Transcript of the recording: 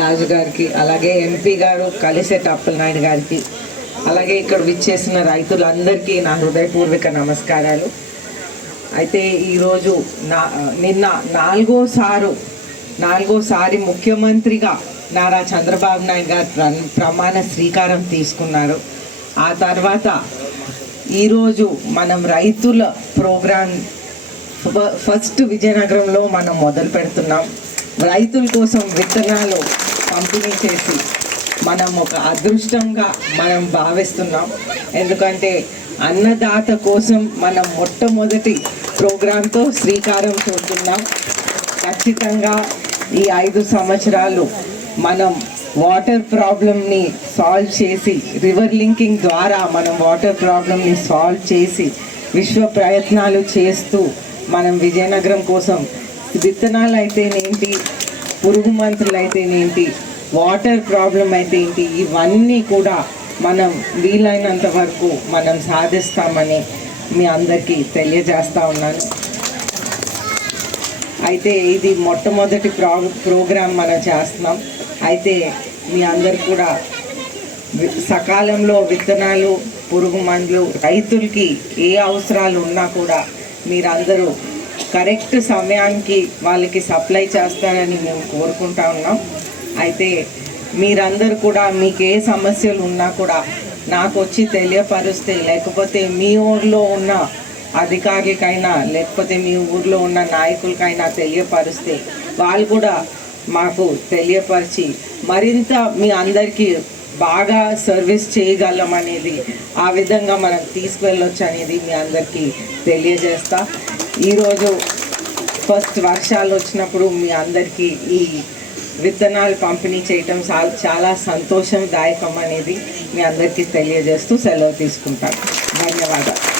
రాజు గారికి, అలాగే ఎంపీ గారు కలిసెట్ అప్పలనాయుడు గారికి, అలాగే ఇక్కడ విచ్చేసిన రైతులందరికీ నా హృదయపూర్వక నమస్కారాలు. అయితే ఈరోజు నిన్న నాలుగోసారి ముఖ్యమంత్రిగా నారా చంద్రబాబు నాయుడు గారు ప్రమాణ స్వీకారం తీసుకున్నారు. ఆ తర్వాత ఈరోజు మనం రైతుల ప్రోగ్రాం ఫస్ట్ విజయనగరంలో మనం మొదలు పెడుతున్నాం. రైతుల కోసం విత్తనాలు పంపిణీ చేసి మనం ఒక అదృష్టంగా మనం భావిస్తున్నాం. ఎందుకంటే అన్నదాత కోసం మనం మొట్టమొదటి ప్రోగ్రాంతో శ్రీకారం చుడుతున్నాం. ఖచ్చితంగా ఈ 5 సంవత్సరాలు మనం వాటర్ ప్రాబ్లమ్ని సాల్వ్ చేసి, రివర్ లింకింగ్ ద్వారా మనం వాటర్ ప్రాబ్లమ్ని సాల్వ్ చేసి, విశ్వ ప్రయత్నాలు చేస్తూ మనం విజయనగరం కోసం విత్తనాలు అయితేనేంటి, పురుగు మంత్రులు అయితేనేంటి, వాటర్ ప్రాబ్లం అయితే ఏంటి, ఇవన్నీ కూడా మనం వీలైనంత వరకు మనం సాధిస్తామని మీ అందరికీ తెలియజేస్తూ ఉన్నాను. అయితే ఇది మొట్టమొదటి ప్రోగ్రాం మనం చేస్తున్నాం. అయితే మీ అందరు కూడా సకాలంలో విత్తనాలు, పురుగు మందులు, రైతులకి ఏ అవసరాలు ఉన్నా కూడా మీరందరూ కరెక్ట్ సమయానికి వాళ్ళకి సప్లై చేస్తారని మేము కోరుకుంటా ఉన్నాం. అయితే మీరందరూ కూడా మీకు ఏ సమస్యలు ఉన్నా కూడా నాకు వచ్చి తెలియపరుస్తే, లేకపోతే మీ ఊర్లో ఉన్న అధికారులకైనా లేకపోతే మీ ఊర్లో ఉన్న నాయకులకైనా తెలియపరిస్తే వాళ్ళు కూడా మాకు తెలియపరిచి మరింత మీ అందరికీ బాగా సర్వీస్ చేయగలం అనేది, ఆ విధంగా మనం తీసుకువెళ్ళొచ్చు అనేది మీ అందరికీ తెలియజేస్తా. ఈరోజు ఫస్ట్ వర్షాలు వచ్చినప్పుడు మీ అందరికీ ఈ విత్తనాలు పంపిణీ చేయటం చాలా సంతోషదాయకం అనేది మీ అందరికీ తెలియజేస్తూ సెలవు తీసుకుంటాను. ధన్యవాదాలు.